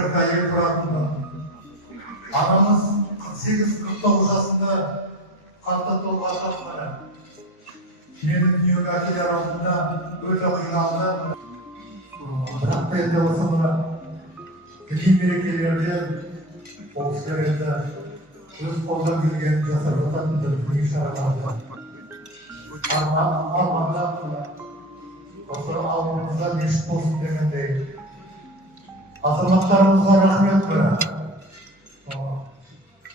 жырық әйел тұратынмын. Анамыз 48-49 жасында қатты толғақ тапқаны. Мені дүниеге әкелер алдында өте қиналды. Бірақ та енді осы мына діни мерекелерде ол кісілер енді өз қолдан келгенін жасап жататын діни шараларды. Арманда осы алдымызда мешіт болсын дегендей. Азаматтарымызға рахмет бірі.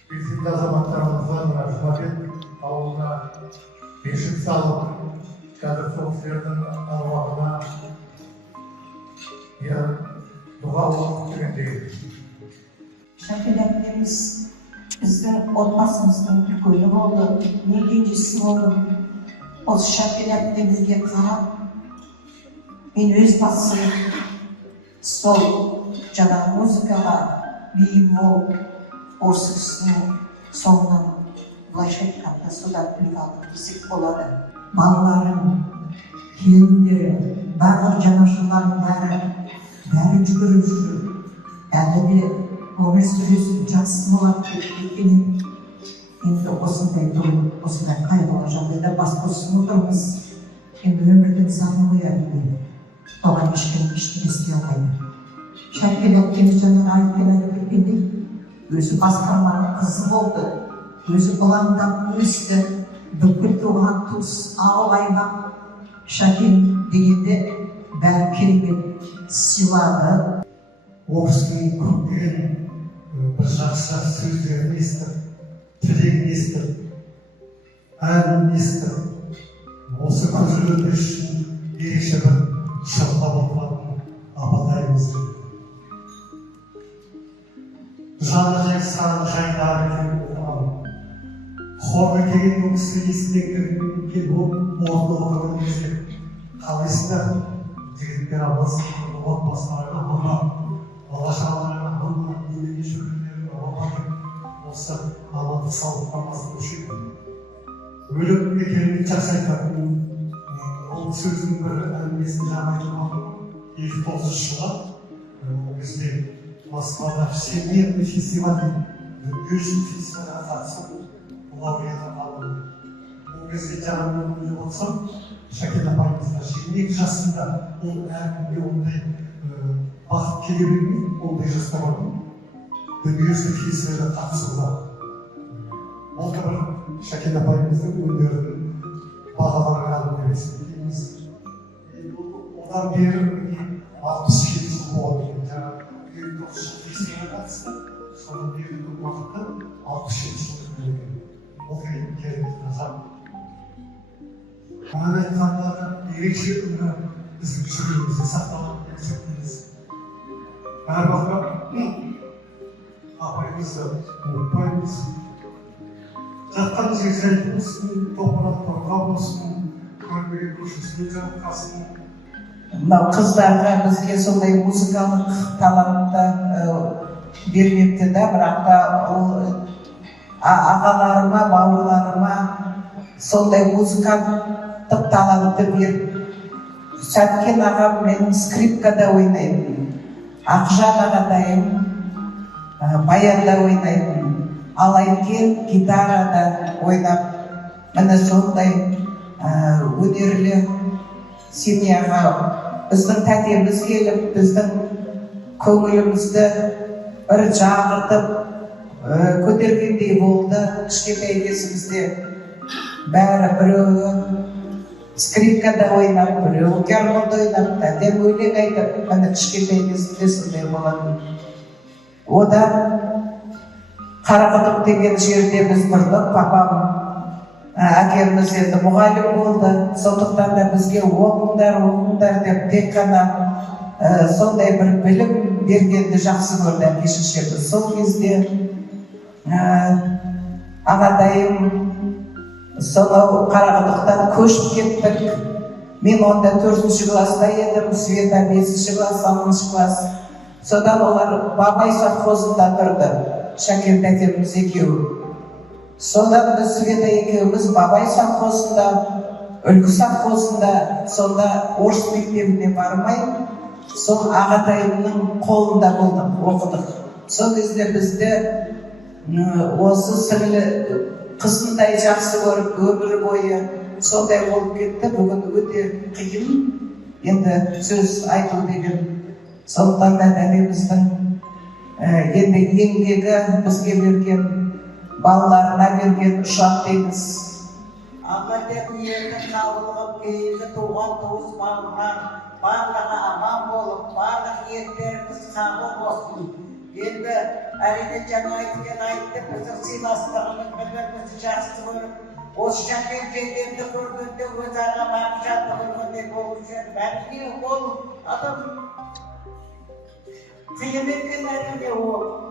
Белсенді азаматтарымызға мына Жұмабек ауылына мешіт салып, қазір сол кісілердің аруағына дұға оқып дегендей. Шәкел әпкеміз біздің отбасымыздың үлкені болды, мен кенжесі болдым. Осы Шәкел әпкемізге қарап, мен өз басым сол жаңағы музыкаға бейім болып, осы кісінің соңынан былайша айтқанда содан үлгі алдым десек болады. Балаларым, келіндері, барлық жанашырларым бәрі жүгіріп жүр. Әлі де өмір сүресін жақсы болады деп екенін. Енді осындай той, осындай қайғылы жағдайда бас қосып отырмыз. Енді өмірдің заңы қояды. Оған ешкім ештеңе істей алмайды. Шәкел әпкеміз жаңағы айтып кеткендей, өзі басқарманың қызы болды. Өзі бұлаңдап өсті. Бүкіл туған туыс, ауыл аймақ Шәкел дегенде бәрі керемет сыйлады. Орыстың көптеген бір жақсы сөздерін естіп, тілегін естіп, әнін естіп, осы көзілдіру үшін ерекше бір шырқап отыратын апатайымыз. Жаны жайсаң жайдары келіп отырған. Хорға келген бұл кісі есіне келіп орында отырған кезде қалайсыңдар? Жігіттер абыз, отбасыларына, бала-шағаларына, немеге жүргендеріне осы амандық саулықтан бастау үшін өлімге керемет жақсы айтатын ол сөздің бір әңгімесін жаңа айтылған 29 жылға ол кезде Москвада всемирный фестиваль дүниежүзілік фестивальға қатысып лауреат алды. Ол кезде жаңағы ойлап отырсам Шәкел апайымызға 22 жасында ол әркімге ондай бақыт келе бермейді, ондай жастар бар. Дүниежүзілік фестивальға қатысуға. Ол да бір Шәкел апайымыздың өнерінің бағаланғаны деп есептейміз. Одан бері 67 жыл болды. Жаңағы 29 жыл фестивальға қатысты, содан бері уақытта 67 жыл өткен. Ол керемет назар. Маған айтқандағы ерекше үні біздің жүрегімізде сақталған деп есептейміз. Әр уақытта апайымызды ұмытпаймыз. Жатқан жерде болсын, топырақ болсын, көрмеген көшесіне жатқасын. Мынау қыздарға бізге сондай музыкалық талантты бермепті да, бірақ та ол ағаларыма, бауырларыма сондай музыканттық талантты беріп, Сәткен ағам мен скрипкада ойнаймын, Ақжан ағадайым баянда ойнаймын, Алайкен гитарада ойнап, міне сондай өнерлі семьяға біздің тәтеміз келіп, біздің көңілімізді бір жаңғыртып көтергендей болды. Кішкентай кезімізде бәрі біреуі скрипкада ойнап, біреуі гармонда ойнап, тәтем өлең айтып, міне кішкентай кезімізде сондай болатын. Одан Қарақұдық деген жерде біз тұрдық, папам әкеміз енді мұғалім болды, сондықтан да бізге оқыңдар деп тек қана сондай бір білім бергенді жақсы көрді әке-шешеміз. Сол кезде ағадайым сонау Қарақұдықтан көшіп кеттік. Мен онда 4-ші класста едім, Света 5-ші класс, 6-ші класс. Содан олар Бабай совхозында тұрды, Шәкел тәтеміз екеуі. Содан біз Света екеуміз Бабай совхозында, Үлгі совхозында, сонда орыс мектебіне бармай, сол ағатайымның қолында болдық, оқыдық. Сол кезде бізде осы сіңлі қызындай жақсы көріп, өмір бойы сондай болып кетті. Бүгін өте қиын енді сөз айту деген. Сондықтан да әкеміздің енді еңбегі бізге берген, балаларына берген ұшақ теңіз. Алла тек елдің қабылғып, кейінгі туған туыс бауырлар барлығы аман болып, барлық ниеттеріміз қабыл болсын. Енді әрине жаңа айтты, біздің сыйластығымыз, бір-бірімізді жақсы көріп, осы Шәкен жеңгемді көргенде өзара барып жатып көргендей болушы еді. Әрине ол адам қиын екен, әрине ол.